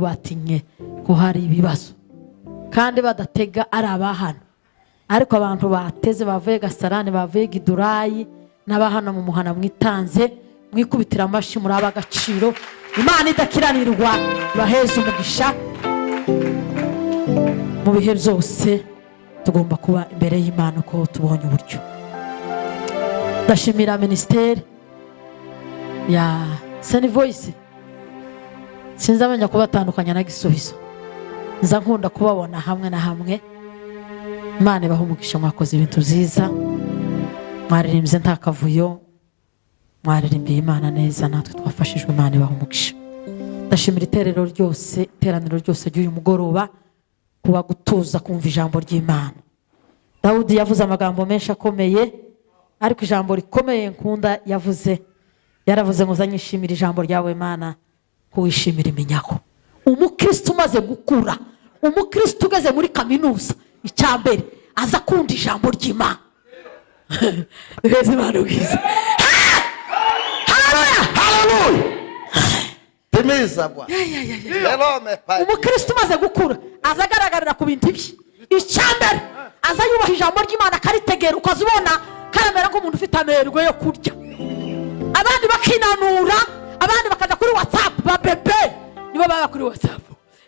batinye ko hari ibibazo kandi badatega ari abahana, ariko abantu bateze bavuye Gasarane bavuye Gidurayi n'abahana mu muhana mwitanze mwikubitira amashi muri abagaciro. Imana idakiranirwa baheze umugisha mu bihe byose. Tugomba kuba imbere y'Imana ko tubonye uburyo. Ndashimira ministeri ya Sunny Voice, sinzamenya kubatandukanya na Gisubizo, nza nkunda kubabona hamwe na hamwe. Imana ibahe umugisha, mwakoze ibintu byiza, mwaririmbye nta kavuyo, mwaririmbiye Imana neza, natwe twafashijwe. Imana ibahe umugisha. Ndashimira iteraniro ryose ry'uyu mugoroba kuba gutuza kumva ijambo ry'Imana. Dawudi yavuze amagambo menshi akomeye, ariko ijambo rikomeye nkunda yaravuze ngo uzanyishimira ijambo ryawe Mana kuwishimira iminyago. Umukristo umaze gukura, umukristo ugeze muri kaminuza, icyambere aza kunda ijambo ry'Imana. Beze Imana ubwiza. Hallelujah. Timiza bwa. Umukristo umaze gukura aza agaragarira ku bintu bye. Icyambere aza yubaha ijambo ry'Imana, karitegera ukazibona karamera nk'umuntu ufite amerwe yo kurya. Abandi bakinanura, abandi bakaja kuri WhatsApp babebe, nibo baba kuri WhatsApp.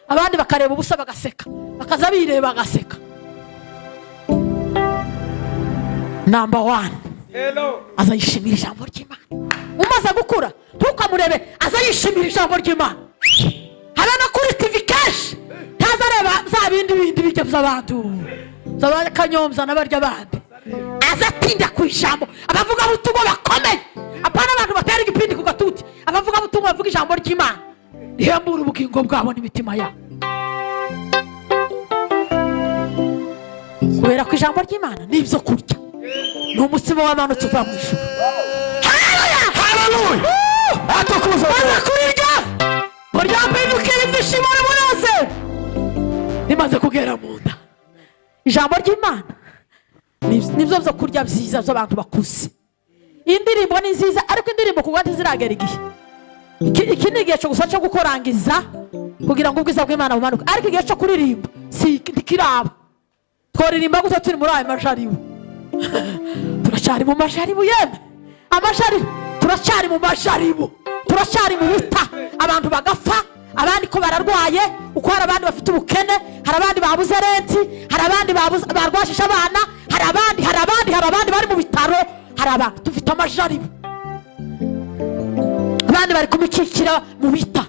Abandi bakareba ubusa bagaseka, bakaza bireba bagaseka. Number 1. Hello. Aza yishimira ijambo ry'Imana. Umaze gukura ntukamurebe, aza yishimira ijambo ry'Imana. Harana kuri TV cash, tazareba za bindi bijya by'abantu, zabanya kanyomza n'abarya abandi. Aza tinda ku ijambo, abavuga butumwa bakomeye. Apana abantu batera igipindi ku gatuti, abavuga butumwa bavuga ijambo ry'Imana rihembura ubugingo bwabo n'imitima yabo. Kubera ko ijambo ry'Imana n'ibyo kurya, ni umutsima w'amanutse uva mu ijuru. Hallelujah! Hallelujah! Atukuza kurya burya mbinduka ibyishimo n'umuneze nimaze kugera mu nda. Ijambo ry'Imana nibyo byo kurya byiza by'abantu bakuze. Indirimbo ni nziza, ariko indirimbo kuba ntiziragera igihe. Iki ni igihe cyo gusa cyo gukorangiza kugira ngo ubwiza bw'Imana bumanuke, ariko igihe cyo kuririmba si kiraba. Twaririmba gusa turi muri aya majaribu. Turacyari mu majaribu yeme. Amajaribu turacyari mu majaribu. Turacyari mu bita abantu bagafa, abandi ko bararwaye, uko hari abandi bafite ubukene, hari abandi babuze renti, hari abandi barwashisha abana, hari abandi bari mu bitaro, hari abantu dufite amajaribu. Abandi bari kumikikira mu bita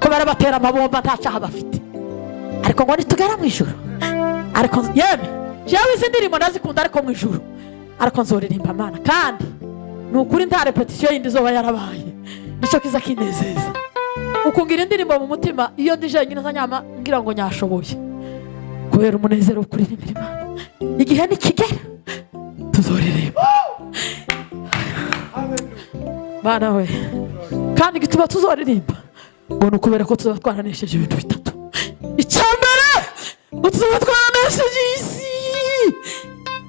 ko barabatera amabomba nta cyaha bafite, ariko ngo nitugera mu ijuru. Ariko yeme jewe izi ndirimbo ndazikunda, ariko mu ijuru ariko nzoririmba Mana, kandi nukuri nta repetition yindi zoba yarabaye. Nico kiza kinezeza ukungira indirimbo mu mutima, iyo ndije nyine zanyama ngira ngo nyashoboye, kubera umunezero kuririmbira Imana. Igihe nikigera tuzoririmba Mana we, kandi gituma tuzoririmba ngo nukubera ko tuza twaranesheje ibintu bitatu. Icyambere tuba twaranesheje isi,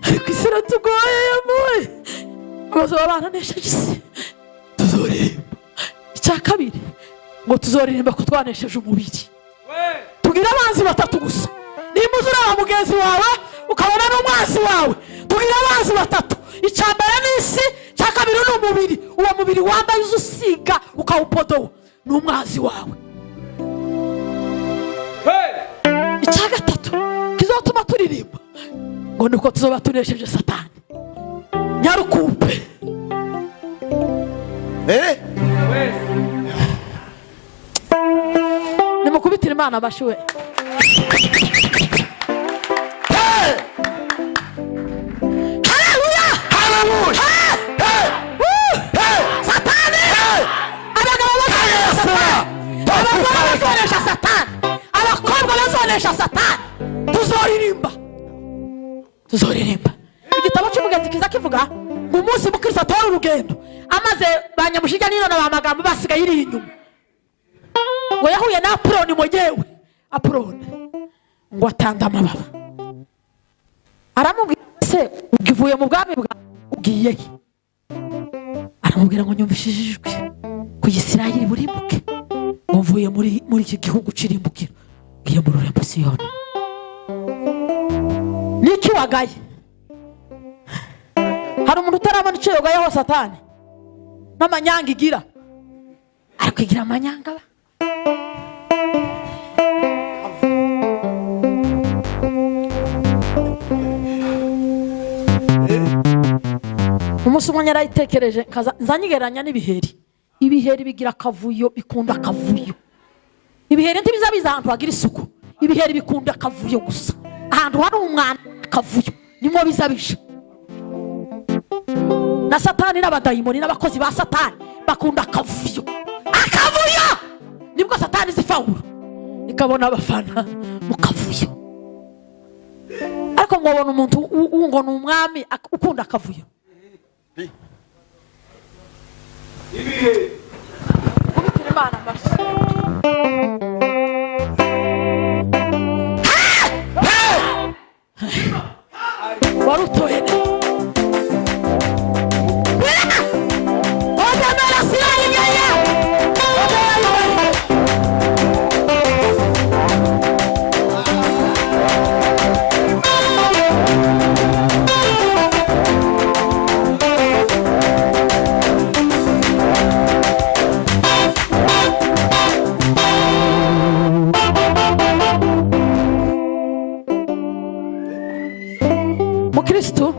ariko isi iratugoye yamuwe, bazaba baranesheje isi, tuzoririmba. Icya kabiri ngo tuzoririmba ko twanesheje umubiri. Tugira abanzi batatu gusa. Nimba uzuraba mugenzi wawe ukabona n'umwanzi wawe, tugira abanzi batatu. Icyambere ni isi, icya kabiri ni umubiri. Uwo mubiri wambaye uzusiga ukawupodowa ni umwanzi wawe. Icya gatatu kizotuma turirimba ngo nuko tuzoba tunesheje Satani nyarukumpe. Nimukubitira Imana abashiwe. Hallelujah! Hallelujah! Satani! Abagabo bazonesha Satani, abakobwa bazonesha Satani. Tuzoririmba. Igitabo cy'umugenzi kiza kivuga umunsi mukristo atora urugendo, amaze banyamushiga nino na bamagambo basigaye iri inyuma, ngo yahuye na Apoloni mugewe. Apoloni ngo atanga amababa, aramubwira se ugivuye mu bwami bwa ugiye he? Aramubwira ngo nyumvishije ijwi ku Isirayeli burimbuke, ngo ngo mvuye muri iki gihugu cirimbukira ngiye mu rurembo Siyoni. Niki wagaye? Hari umuntu utarabona icyo yogayeho Satani n'amanyanga igira, ariko igira amanyanga ba. Umunsi umwe yarayitekereje nzanyigeranya n'ibiheri. Ibiheri bigira akavuyo, bikunda akavuyo. Ibiheri ntibiza biza ahantu hagira isuku. Ibiheri bikunda akavuyo gusa. Ahantu hari umwana akavuyo nimwo biza bisha. Na Satani n'abadayimoni n'abakozi ba Satani bakunda akavuyo. Akavuyo nibwo Satani zifawura ikabona abafana mu kavuyo. Ariko ngo ubona umuntu ngo ni umwami ukunda akavuyo. Kubitira Imana amashyi. Warutoye ne Mukristo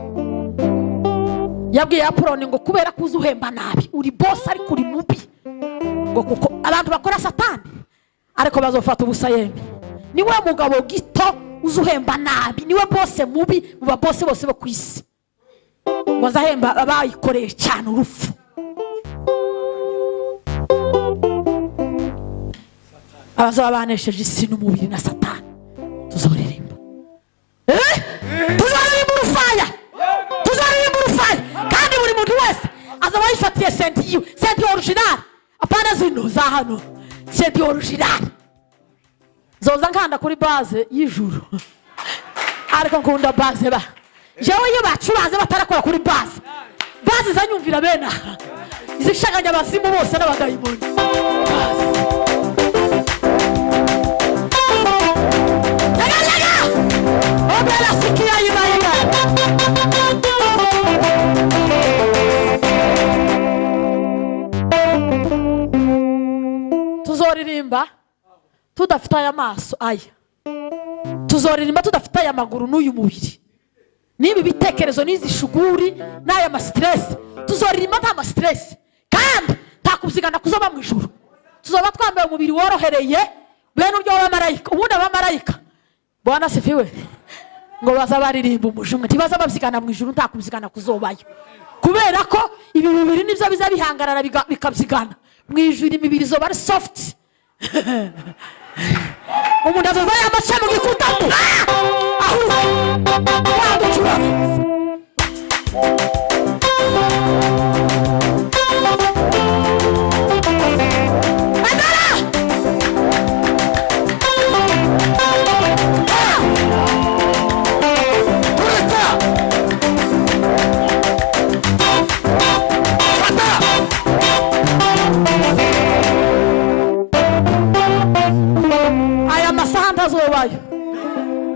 yabwiye Apoloni ngo kubera kuza uhemba nabi uri boss ariko uri mubi, ngo kuko abantu bakora Satani ariko bazofata ubusa yembi. Niwe mugabo gito uzuhemba nabi, niwe boss mubi mu baboss bose bo kwisi. Ngo azahemba abayikoreye cyane urufu. Abazaba banesheje isi n'umubiri na Satani tuzoririmba. Tuzoririmba urufaya. Tuzoririmba urufaya. Kandi buri muntu wese azaba yifatiye senti original. Apana zino za hano. Senti original. Zoza nkanda kuri base y'ijuru. Ariko nkunda base ba. Jewe iyo bacuranze batarakora kuri base. Base zanyumvira bena. Izishaganya abazimu bose n'abadayimoni. Tuzoririmba tudafite aya maso aya. Tuzoririmba tudafite aya maguru n'uyu mubiri. Nibi bitekerezo n'izi shuguri n'aya ma stress. Tuzoririmba nta ma stress. Kandi takubzigana kuzoba mu ijuru. Tuzoba twambaye umubiri worohereye bene uryo w'abamarayika. Ubundi abamarayika Bwana sifiwe. Ngo bazabaririmba umujumwe tibaza babyigana mu ijuru ntakubzigana kuzobayo. Kubera ko ibi bibiri nivyo biza bihangarara bikabyigana. Mu ijuru imibiri zo bari soft. Umuntu azoza yamacha mu gikutamu. Aho. Wado chura.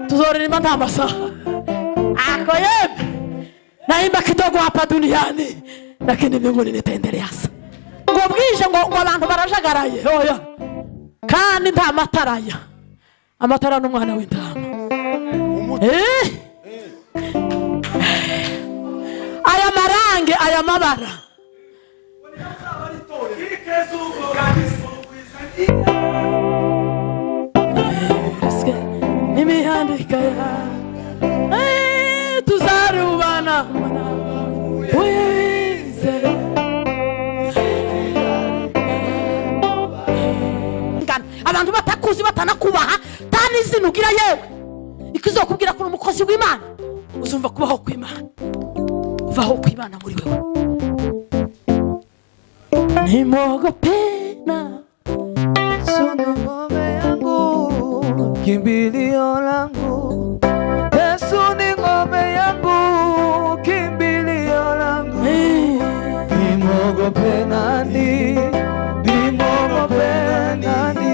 Tuzoririmba nta masaha. Ako yembe naimba kidogo hapa duniani lakini mbinguni nitaendelea. Ngo bwije ngo abantu barajagaraye oya kandi nta mataraya. Amatara n'umwana w'intama. Aya marange aya mabara imihandika ya tuzarubana wize abantu batakuzi batanakubaha tani zinugira yewe ikizokubwira ko umukozi w'Imana uzumva kubaho kw'Imana vaho kw'Imana muri wewe nimogopena ngome yangu, kimbilio langu. Yesu ni ngome yangu, kimbilio langu. Nimwogope nani? Nimwogope nani?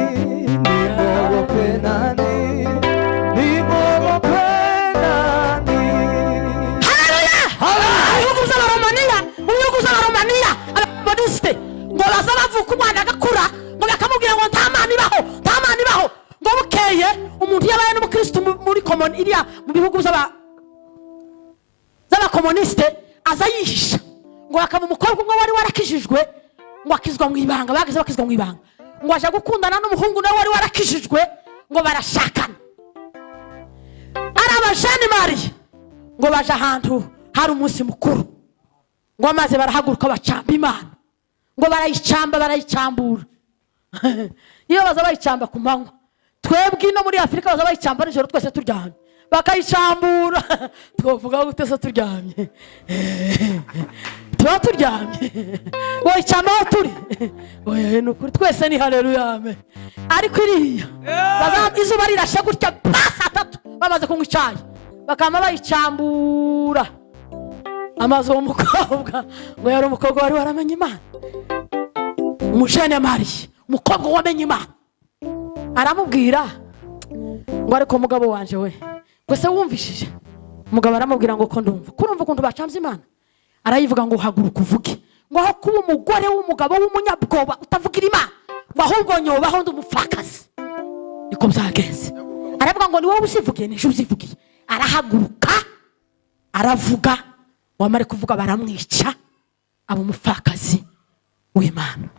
nahuye n'umukristo muri komoni iriya mu bihugu z'abakomunisite aza yihisha ngo akaba umukobwa umwe wari warakijijwe ngo akizwa mu ibanga, bageze bakizwa mu ibanga ngo aje gukundana n'umuhungu nawe wari warakijijwe ngo barashakana. Ari abajene Mariya ngo baje ahantu hari umunsi mukuru ngo amaze barahaguruka bacamba Imana ngo barayicambura iyo baza bayicamba ku manywa, twebwe no muri Afurika baza bayicamba nijoro twese turyamye bakayicambura twovuga gute se turyamye tuba turyamye woyicamba aho turi oya n'ukuri twese ni haleluya amen. Ariko iriya izuba rirashe gutya saa 3 bamaze kunywa icyayi bakama bayicambura amazi uwo mukobwa ngo yari umukobwa wari waramenye Imana, umujene Mariya umukobwa wamenye Imana aramubwira ngo ariko mugabo wanje we ngo se wumvishije. Umugabo aramubwira ngo ko ndumva kurumva ukuntu bacambye Imana. Arayivuga ngo haguruka uvuge ngo aho kuba umugore w'umugabo w'umunyabwoba utavugira Imana ngo ahubwo nyobaho ndi umupfakazi. Niko byagenze. Aravuga ngo ni wowe uzivugiye n'ejo uzivugiye. Arahaguruka aravuga wamare kuvuga baramwica aba umupfakazi w'Imana.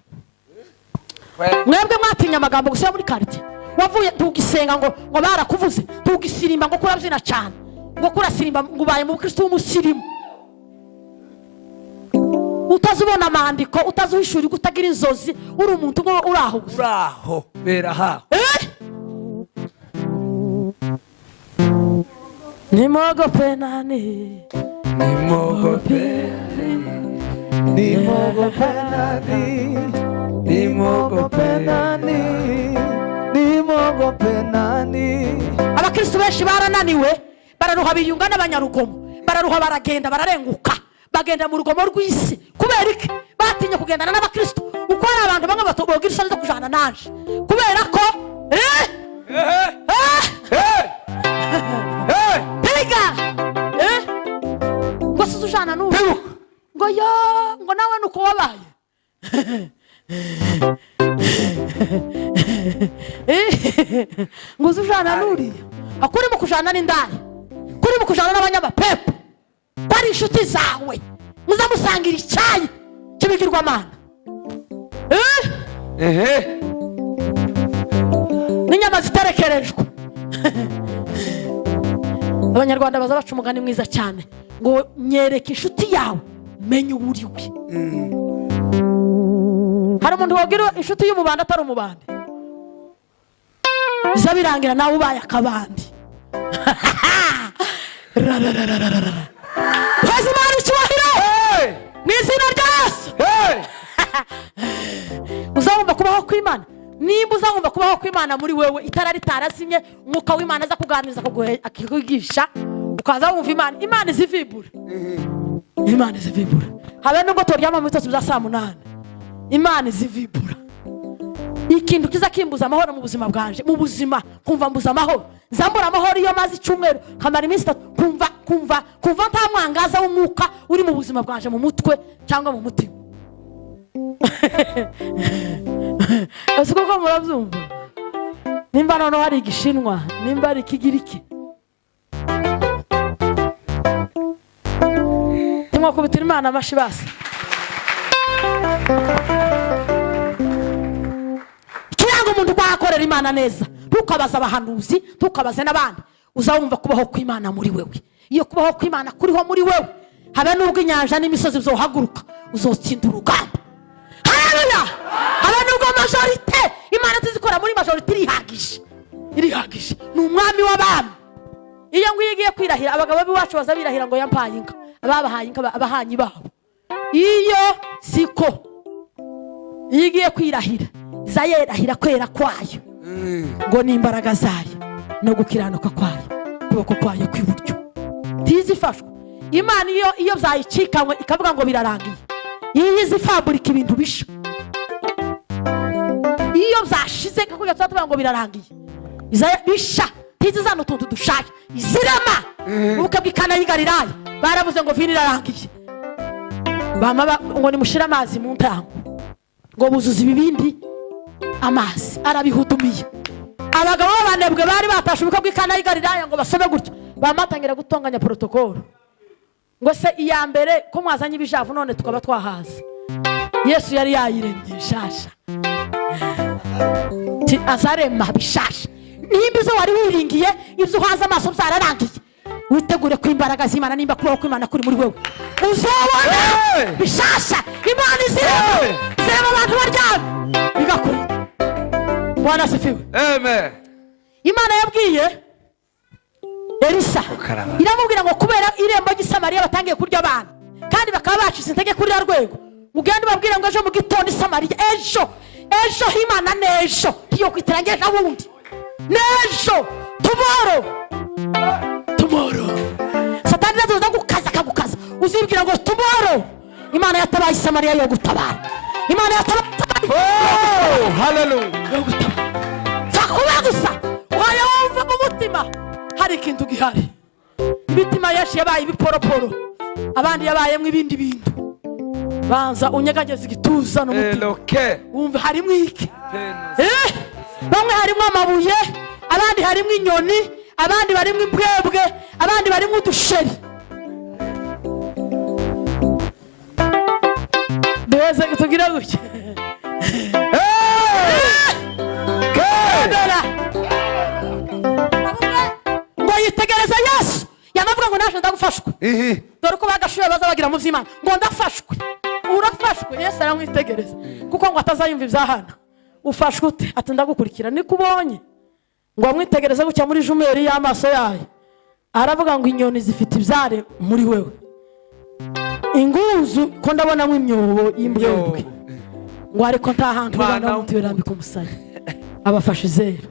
Mwebwe mwatinya amagambo gusa muri quartier wavuye tugisenga ngo barakuvuze tugisirimba ngo kurabyina cyane ngo kurasirimba ngo ubaye mu Kristo w'umusirimu utazubona amandiko utazuhishura gutagira inzozi uri umuntu ngo uraho beraha nimogope nani abakristo benshi barananiwe bararuha biyunga n'abanyarugomo bararuha baragenda bararenguka bagenda mu rugomo rw'isi kubera iki batinye kugendana n'abakristo uko ari abantu bamwe batobogira isoni zo kujana nanje kubera ko piga ngo suzujana n'ubu ngo yo ngo nawe nuko wabaye ngo suzujana n'uriya akuri mu kujana n'indani kuri mu kujana n'abanyabapepe bari inshuti zawe muza musangira icyayi kibigirwamana n'inyama ziterekerejwe. Abanyarwanda baza baca umugani mwiza cyane ngo nyereke inshuti yawe menye uburiwe. Hari umuntu wagira inshuti y'umubandi atari umubandi biza birangira nawe ubaye akabandi. Praise Imana icyubahiro mu izina rya Yesu. Uzabumva kubaho kw'Imana nimba uzabumva kubaho kw'Imana muri wewe itara ritarazimye umwuka w'Imana aza kuganiriza akikugisha ukaza wumva Imana izivibura Imana izivibura habe nubwo turyama mu bitotsi bya saa 8 Imana izivibura. Ikintu kiza kimbuza amahoro mu buzima bwanje mu buzima kumva mbuza amahoro nzambura amahoro iyo mazi cyumweru kamara iminsi 3 kumva nta mwangaza w'umwuka uri mu buzima bwanje mu mutwe cyangwa mu mutima. Ese koko murabyumva nimba none hari igishinwa nimba ari ikigiriki timwa kubitira Imana amashi basi. Umuntu kwakorera Imana neza tukabaza abahanuzi tukabaza n'abandi uzawumva kubaho kw'Imana muri wewe. Iyo kubaho kw'Imana kuriho muri wewe habe nubwo inyanja n'imisozi uzohaguruka uzotsinda urugamba. Haleluya. Habe nubwo majorite Imana tuzikora muri majorite irihagije ni umwami w'abami. Iyo ngwigiye kwirahira abagabo biwacu bazabirahira ngo yampaye inka ababahaye inka abahanyi babo iyo siko yigiye kwirahira zayerahira kwera kwayo ngo n'imbaraga zayo no gukiranuka kwayo kuboko kwayo kw'iburyo tizifashwe. Imana iyo byayicikanywe ikavuga ngo birarangiye yizifamburika ibintu bisha iyo byashize kakuya tuvuga ngo birarangiye bisha tizizana utuntu dushaje izirama ukabikana yigariraye baravuze ngo vini irarangiye bama ngo nimushira amazi mu ntango ngo buzuza ibibindi amazi arabihudumiye abagabo b'abanebwe bari batashe ubukwe bw'Ikana y'i Galilaya ngo basome gutya bamatangira gutonganya protokolo ngo se iya mbere ko mwazanye ibijavu none tukaba twahaza. Yesu yari yayiremye shasha azarema bishasha. Nimba izo wari wiringiye ibyo uhaza amaso byararangiye, witegure ko imbaraga z'Imana nimba kubaho kw'Imana kuri muri wewe uzobona bishasha. Imana izirema abantu baryamye bigakora. Bwana asifiwe. Amen. Imana yabwiye Elisa iramubwira ngo kubera irembo ry'Isamariya batangiye kurya abana kandi bakaba bacize intege kuri rwego, ugende babwira ngo ejo mu gitondo Isamariya ejo Imana nejo iyo kwiterange n'abundi nejo tomorrow Satani nazo gukaza kagukaza uzibwira ngo tomorrow Imana yatabaye Isamariya yo gutabara. Imana yatabaye. Oh hallelujah. Sakuba gusa wayumva mu mutima hari ikintu gihari. Imitima yashi yabaye ibiporoporo, abandi yabayemwe ibindi bintu. Banza unyegageze igituza n'umutima wumva harimo iki. Bamwe harimo amabuye, abandi harimo inyoni, abandi barimo imbwebwe, abandi barimo udusheri. Beze tugira gutya. Ngo yitegereza Yesu yanavuga ngo naje ndagufashwe. Dore ko bagashuye baza bagira mu vy'Imana ngo ndafashwe. Urafashwe. Yesu aramwitegereza kuko ngo atazayumva ivyahana. Ufashwe ute? Ati ndagukurikira nikubonye. Ngo amwitegereze bucya muri jumeri y'amaso yayo. Aravuga ngo inyoni zifite ibyare muri wewe. Inguzu ko ndabona mu imyobo y'imbwebwe. Ngo ariko nta hantu ubona mutwerambika umusaya. Abafashe zero.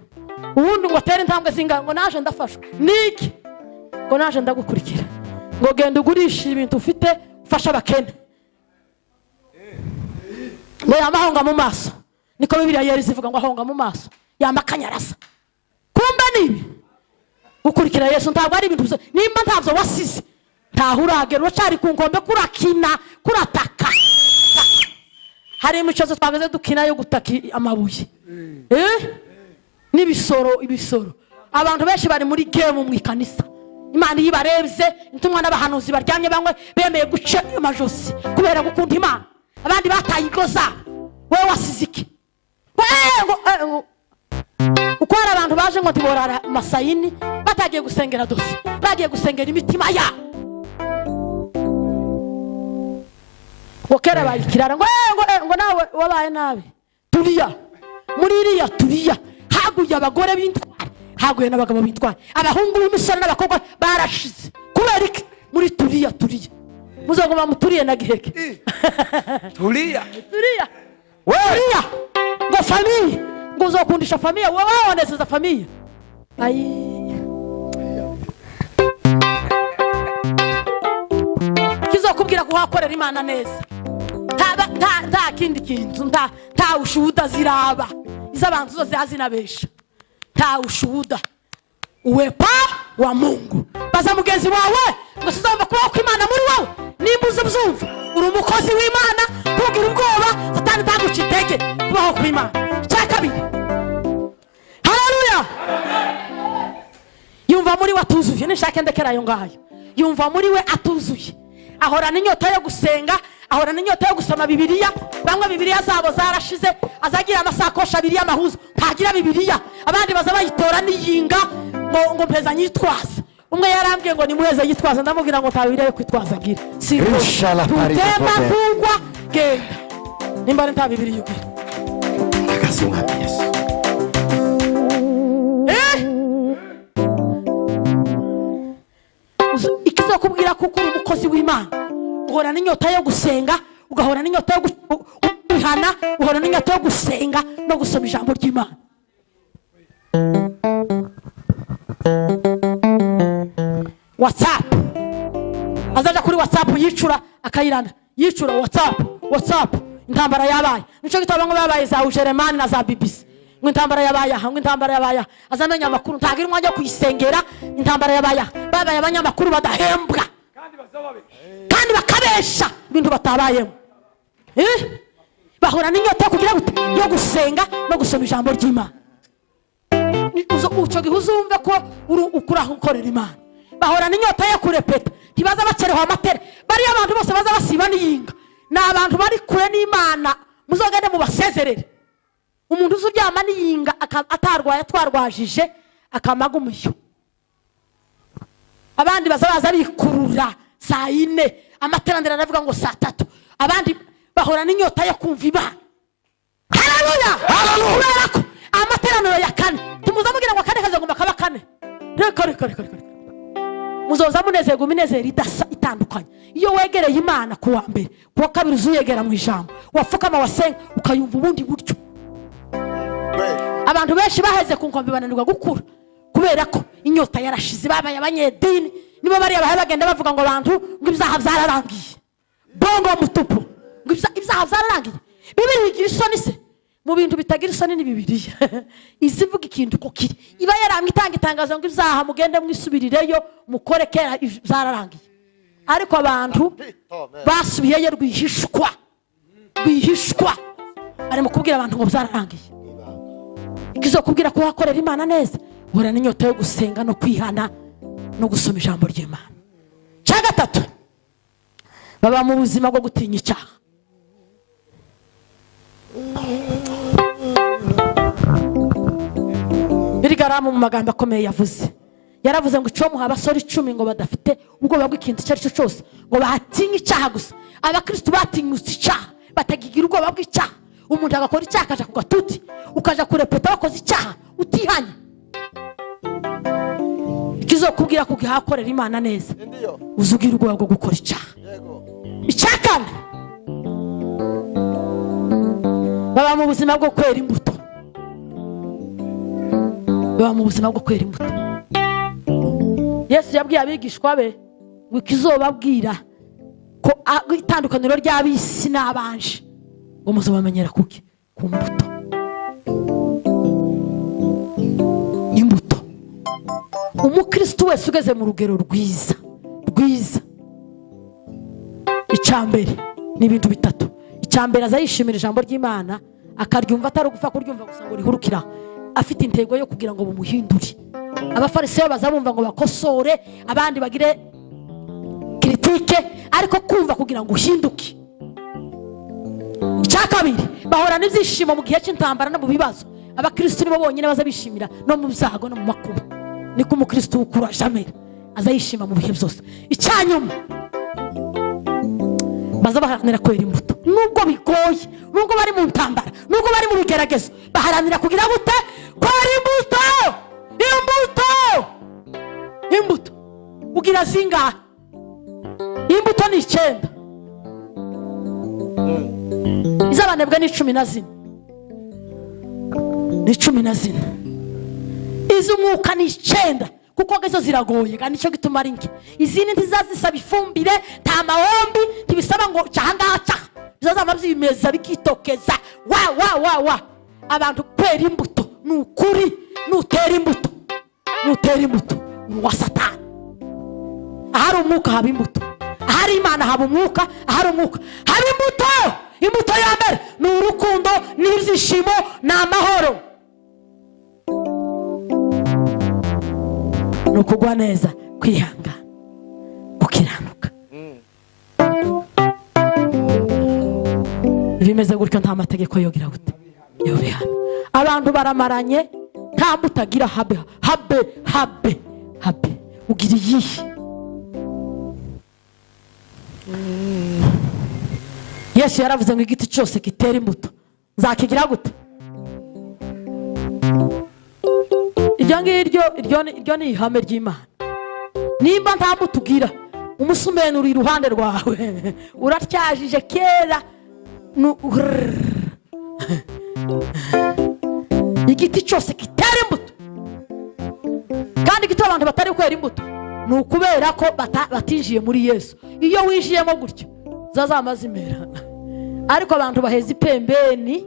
Ubundi ngo atere intambwe zinga ngo naje ndafashwe. Niki? Ngo naje ndagukurikira. Ngo genda ugurisha ibintu ufite ufasha abakene. Ngo yamahonga mu maso. Niko Bibiliya yari zivuga ngo ahonga mu maso. Yamakanyarasa. Kumbe nibi. Gukurikira Yesu ntabwo ari ibintu nimba ntavyo wasize. Ntahuragera cyari ku nkombe kurakina kurataka. Hari imicozo twageze dukina yo gutaka amabuye. Ibisoro. Abantu benshi bari muri game mu ikanisa. Imana yibarebye intumwa n'abahanuzi baryamye bamwe bemeye guca amajosi kubera gukunda Imana. Abandi bataye igoza. Wewe wasize iki? Uko hari abantu baje ngo tiborara masayini batagiye gusengera dosi. Bagiye gusengera imitima ya. Okera bayikirara ngo nawe wabaye nabi. Turiya. Muri iriya turiya. Haguye abagore b'intwari, haguye n'abagabo b'intwari. Abahungu b'imisoro n'abakobwa barashize. Kubera iki? Muri turiya. Muzogo bamuturiye na giheke. Turiya. Turiya. Ngo famille, ngo uzokundisha famille, wowe wonezeza famille. Kizokubwira ko hakorera Imana neza. Nta kindi kintu, nta ushuhuda ziraba. Izabantu zose hazinabesha. Nta ushuhuda. Uwepa wa Mungu. Baza mugenzi wawe ngo sizomba kubaho kw'Imana muri wawe. Nimba uzumva uri umukozi w'Imana tugira ubwoba Satani taguca intege kubaho kw'Imana. Cyakabiri. Haleluya. Yumva muri we atuzuye nishake ndekera ayo ngayo. Yumva muri we atuzuye. Ahorana inyota yo gusenga, ahorana inyota yo gusoma Bibiliya. Bamwe Bibiliya zabo zarashize, azagira amasakosha abiri y'amahuzo ntagira Bibiliya. Abandi baza bayitora n'iyinga ngo mpeza nyitwaza. Umwe yarambwiye ngo nimuheze yitwaza, ndamubwira ngo ntabire kwitwaza gira. Inshallah pari kugwa genda. Nimba nta Bibiliya ugira. Akasunga Yesu. Ikizokubwira kuko uri umukozi w'Imana. Uhorana inyota yo gusenga, ugahorana inyota yo guhana, uhorana inyota yo gusenga no gusoma ijambo ry'Imana. WhatsApp. Azaja kuri WhatsApp yicura akayirana. Yicura WhatsApp. Intambara yabaye. Nico gitabo ngo babaye za Ujeremani na za BBC. Ngo intambara yabaye. Azamenya amakuru ntagira umwanya wo kuyisengera. Intambara yabaye. Babaye abanyamakuru badahembwa. Kandi bakabesha ibintu batabayemo. Bahura n'inyota kugira gute yo gusenga no gusoma ijambo ry'Imana. muco gihe uzumve ko ukuraho ukorera Imana. Bahorana inyota yo kurepeta, ntibaza bakereho amatere. Bariya abantu bose baza basiba n'iyinga, ni abantu bari kure n'Imana. Muzogende mubasezerere. Umuntu uzuryama n'iyinga atarwaye twarwajije akamaga umuyo. Abandi baza bikurura saa 4, amaterandera aravuga ngo saa 3. Abandi bahorana inyota yo kumva Imana. Haleluya, haleluya. Amateraniro ya 4 tumuzamugira ngo kane kazagomba kaba 4. Reka muzoza munezerwa iminezero itandukanye. Iyo wegereye Imana kuwa mbere, kuwa kabiri uzuyegera mu ijambo, wafukama wasenga ukayumva ubundi buryo. Abantu benshi baheze ku nkombe bananirwa gukura kubera ko inyota yarashize. Babaye abanyedini nibo bari abahe bagenda bavuga ngo abantu ngo ibyaha byararangiye. Bongo mutupu ngo ibyaha byararangiye. Bibiri bigira isoni se? Mu bintu bitagira isoni ni Bibiliya. Izivuga ikintu ko kiri. Iba yaramwe itanga itangazo ngo ibyaha mugende mwisubirireyo mukore kera byararangiye. Ariko abantu basubiyeyo rwihishwa. Ari mu kubwira abantu ngo byararangiye. Ikizo kubwira ko wakorera Imana neza, uhora n'inyota yo gusenga no kwihana no gusoma ijambo ry'Imana. Cya gatatu, baba mu buzima bwo gutinya icyaha. Birigaramu mu magambo akomeye yaravuze ngo icyo muha abasore 10 ngo badafite ubwoba bw'ikintu icyo ari cyo cyose, ngo batinye icyaha gusa. Abakristo batinyutse icyaha, batagigira ubwoba bw'icyaha. Umuntu agakora icyaha akaja ku gatuti, ukaja kurepeta wakoze icyaha utihanye. Ikizokubwira ko gihakorera Imana neza, uzugira ubwoba bwo gukora icyaha. Icyakane, baba mu buzima bwo kwera imbuto. Yesu yabwiye abigishwa be ngo ikizobabwira ko itandukaniro ry'abisi n'abanje ngo muzobamenyera kuki ku mbuto. Imbuto. Umukristo wese ugeze mu rugero rwiza icyambere ni ibintu bitatu. Icyambere azayishimira ijambo ry'Imana, akaryumva atari gupfa kuryumva gusa ngo rihurukira, afite intego yo kugira ngo bumuhindure. Abafarisayo bazabumva ngo bakosore, abandi bagire kritike, ariko kumva kugira ngo uhinduke. Icyakabiri, bahorana ibyishimo mu gihe cy'intambara no mu bibazo. Abakristo nibo bonyine bazabishimira no mu byago no mu makuba. Niko umukristo ukura jamera azayishima mu bihe byose. Icyanyuma, bazabaharanira kwera imbuto nubwo bigoye, nubwo bari mu ntambara, nubwo bari mu bigeragezo, baharanira kugira gute? Kwera imbuto. Imbuto ugira zingahe? Imbuto ni 9. Izabanebwa ni 14. Ni 14. Izumwuka ni 9 kuko gezo ziragoye kandi cyo gituma ari nke. Izindi ntizazisaba ifumbire, nta mahombi, ntibisaba ngo cyangaca. Bizazama byimeza bikitokeza. Wa abantu kwera imbuto nukuri, nutera imbuto wa Satani. Ahari umwuka haba imbuto, ahari Imana haba umwuka, ahari umwuka haba imbuto. Imbuto ya mbere ni urukundo, ni ibyishimo, ni amahoro, ni ukugwa neza, kwihangana, gukiranuka. Bimeze gutyo nta mategeko yogira gute yo bihana. Abantu baramaranye nta mutagira habe ugira iyihe. Yesu yaravuze ngo igiti cyose gitera imbuto nzakigira gute? Iryo ni ihame ry'Imana. Nimba nta mbuto ugira, umusumeni uri iruhande rwawe uratyajije kera. Igiti cyose gitera imbuto, kandi igiti abantu batari kwera imbuto ni ukubera ko batinjiye muri Yesu. Iyo winjiyemo gutyo zazamazimera, ariko abantu baheza ipembeni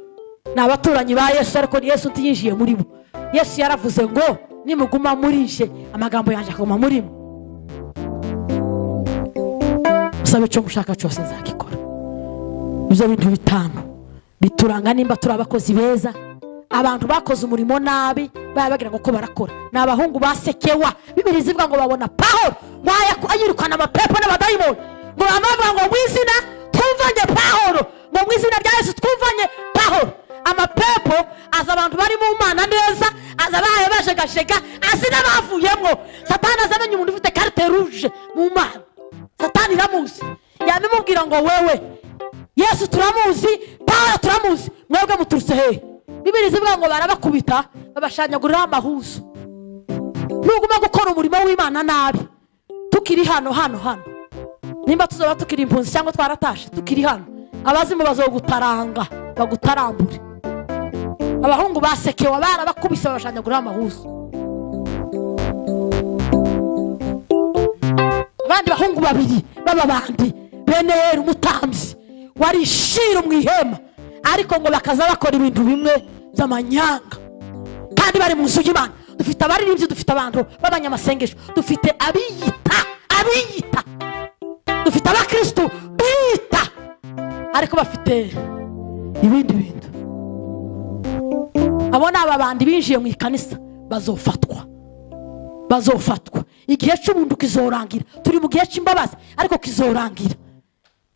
ni abaturanyi ba Yesu, ariko Yesu utiyinjiye muri bo. Yesu yaravuze ngo nimuguma muri nje amagambo yanjye akaguma muri mwe, musabe icyo mushaka cyose nzagikora. Ibyo bintu bitanu bituranga nimba turi abakozi beza, abantu bakoze umurimo nabi baba bagira ngo ko barakora. Ni abahungu basekewa. Bibiri zivuga ngo babona Pawulo ayirukana amapepo n'abadayimoni, ngo bamavuga ngo mu izina twumvanye Pawulo, ngo mu izina rya Yesu twumvanye Pawulo. Amapepo aza abantu bari mu Mana neza, aza bahaye bajegajega, azi n'abavuyemo. Satani azamenye umuntu ufite carte rouge mu Mana. Satani iramuzi, yamimubwira ngo wewe Yesu turamuzi, Pawulo turamuzi, mwebwe muturutse hehe? Bibiri zivuga ngo barabakubita babashanyagurira amahuzo. Nuguma gukora umurimo w'Imana nabi, tukiri hano nimba tuzoba tukiri impunzi cyangwa twaratashe, tukiri hano abazimu bazogutaranga bagutarambure. Abahungu basekewa barabakubise babashanyagurira amahuzo. Abandi bahungu babiri b'ababandi Beneri umutambyi wari Shiro mu ihema, ariko ngo bakaza bakora ibintu bimwe by'amanyanga kandi bari mu nzu y'Imana. Dufite abaririmbyi, dufite abantu b'abanyamasengesho, dufite abiyita, dufite abakristo bita, ariko bafite ibindi bintu. Abo ni ababandi binjiye mu ikanisa bazofatwa. Igihe cy'ubuntu kizorangira. Turi mu gihe cy'imbabazi ariko kizorangira.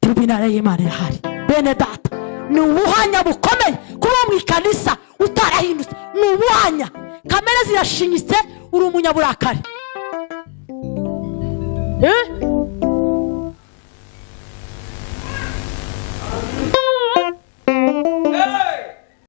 Tribunal y'Imana irahari. Bene data, ni ubuhanya bukomeye kuba mu ikanisa utarahindutse. Ni ubuhanya. Kamera zirashinyitse, uri umunyaburakari.